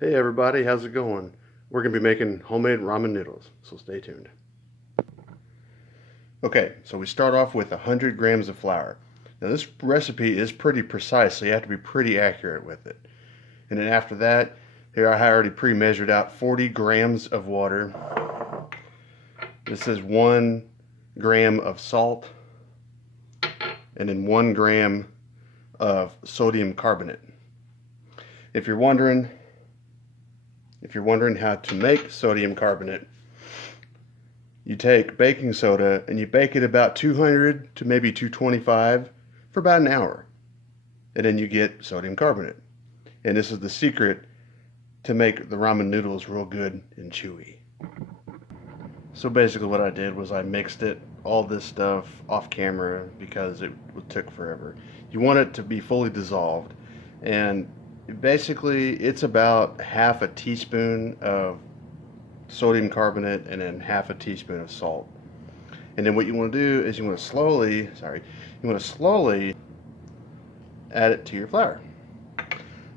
Hey everybody, how's it going? We're going to be making homemade ramen noodles, so stay tuned. Okay, so we start off with 100 grams of flour. Now this recipe is pretty precise, so you have to be pretty accurate with it. And then after that, here I already pre-measured out 40 grams of water. This is 1 gram of salt, and then 1 gram of sodium carbonate. If you're wondering how to make sodium carbonate, you take baking soda and you bake it about 200 to maybe 225 for about an hour. And then you get sodium carbonate. And this is the secret to make the ramen noodles real good and chewy. So basically what I did was I mixed all this stuff off camera because it took forever. You want it to be fully dissolved, and basically it's about half a teaspoon of sodium carbonate and then half a teaspoon of salt. And then what you want to do is you want to slowly add it to your flour. I'm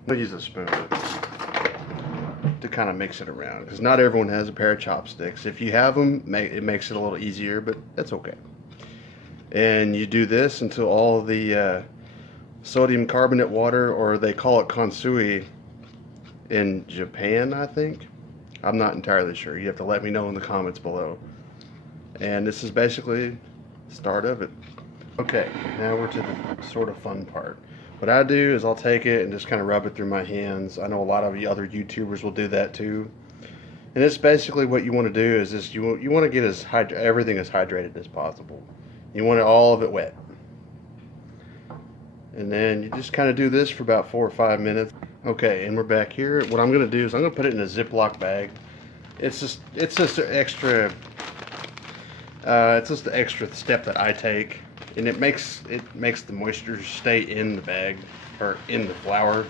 going to use a spoon to kind of mix it around because not everyone has a pair of chopsticks. If you have them, it makes it a little easier, but that's okay. And you do this until all the sodium carbonate water, or they call it konsui in Japan, I think. I'm not entirely sure. You have to let me know in the comments below. And this is basically the start of it. Okay, now we're to the sort of fun part. What I do is I'll take it and just kind of rub it through my hands. I know a lot of you other YouTubers will do that too. And it's basically what you want to do is just you want to get everything as hydrated as possible. You want all of it wet. And then you just kind of do this for about 4 or 5 minutes. Okay, and we're back here. What I'm going to do is I'm going to put it in a Ziploc bag. It's just an extra step that I take, and it makes the moisture stay in the bag or in the flour,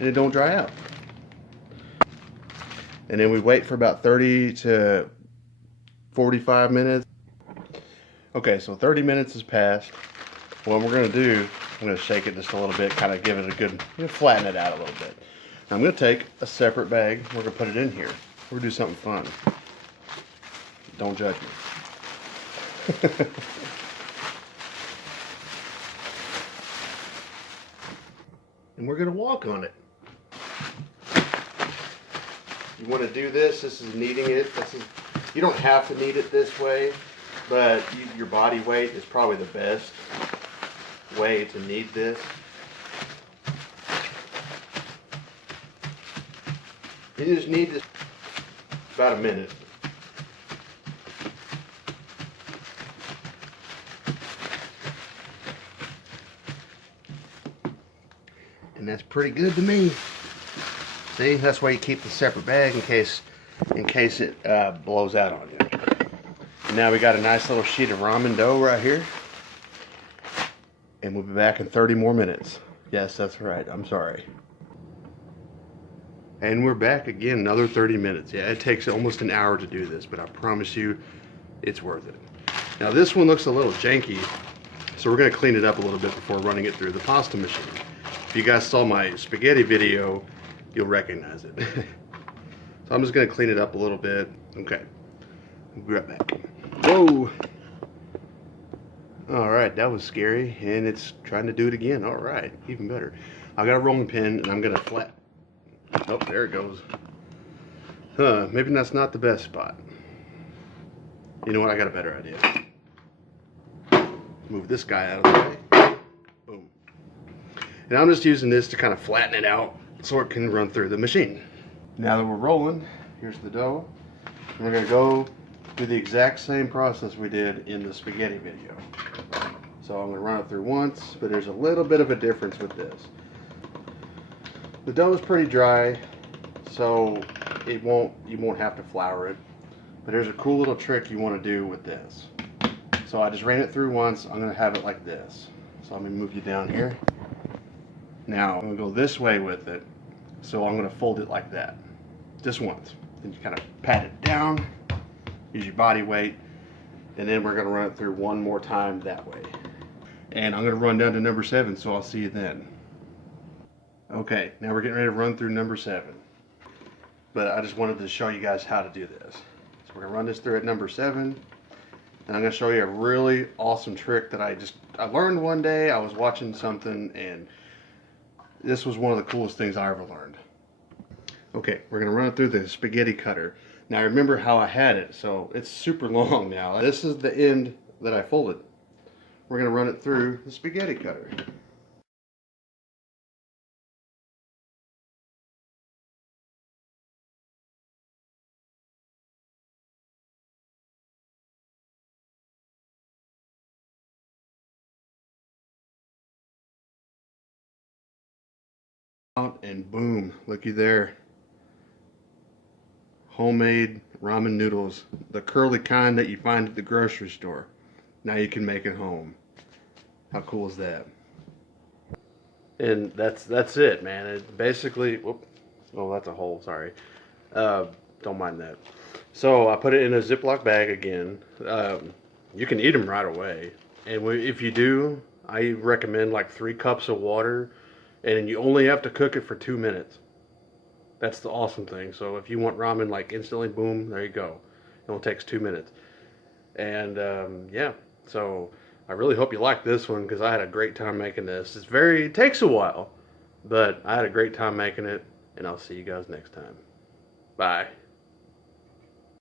and it don't dry out. And then we wait for about 30 to 45 minutes. Okay, so 30 minutes has passed. What we're going to do, I'm going to shake it just a little bit, kind of give it a good, flatten it out a little bit. Now I'm going to take a separate bag. We're going to put it in here. We're going to do something fun. Don't judge me. And we're going to walk on it. You want to do this. This is kneading it. You don't have to knead it this way, but your body weight is probably the best way to knead this. You just knead this about a minute. And that's pretty good to me. See, that's why you keep the separate bag in case it blows out on you. And now we got a nice little sheet of ramen dough right here. And we'll be back in 30 more minutes. Yes, that's right. I'm sorry. And we're back again, another 30 minutes. Yeah, it takes almost an hour to do this, but I promise you, it's worth it. Now this one looks a little janky, so we're going to clean it up a little bit before running it through the pasta machine. If you guys saw my spaghetti video, you'll recognize it. So I'm just going to clean it up a little bit. Okay, we'll be right back. Whoa! Alright, that was scary, and it's trying to do it again. Alright, even better. I got a rolling pin, and I'm going to flat. Oh, there it goes. Maybe that's not the best spot. You know what, I got a better idea. Move this guy out of the way. Boom. And I'm just using this to kind of flatten it out so it can run through the machine. Now that we're rolling, here's the dough. And we're going to go do the exact same process we did in the spaghetti video. So I'm going to run it through once, but there's a little bit of a difference with this. The dough is pretty dry, so you won't have to flour it. But there's a cool little trick you want to do with this. So I just ran it through once. I'm going to have it like this. So I'm going to move you down here. Now I'm going to go this way with it. So I'm going to fold it like that. Just once. Then you kind of pat it down. Use your body weight. And then we're going to run it through one more time that way. And I'm going to run down to number 7, so I'll see you then. Okay, now we're getting ready to run through number 7. but I just wanted to show you guys how to do this. So we're gonna run this through at number 7, and I'm gonna show you a really awesome trick that I learned one day. I was watching something, and this was one of the coolest things I ever learned. Okay, we're gonna run it through the spaghetti cutter. Now remember how I had it, so it's super long now. This is the end that I folded. We're gonna run it through the spaghetti cutter. And boom, looky there. Homemade ramen noodles, the curly kind that you find at the grocery store. Now you can make it home. How cool is that? And that's it, man. It basically, whoop, oh, that's a hole. Sorry. Don't mind that. So I put it in a Ziploc bag again. You can eat them right away, and if you do, I recommend like 3 cups of water, and you only have to cook it for 2 minutes. That's the awesome thing. So if you want ramen like instantly, boom, there you go. It only takes 2 minutes. And yeah, so I really hope you like this one because I had a great time making this. It takes a while, but I had a great time making it, and I'll see you guys next time. Bye.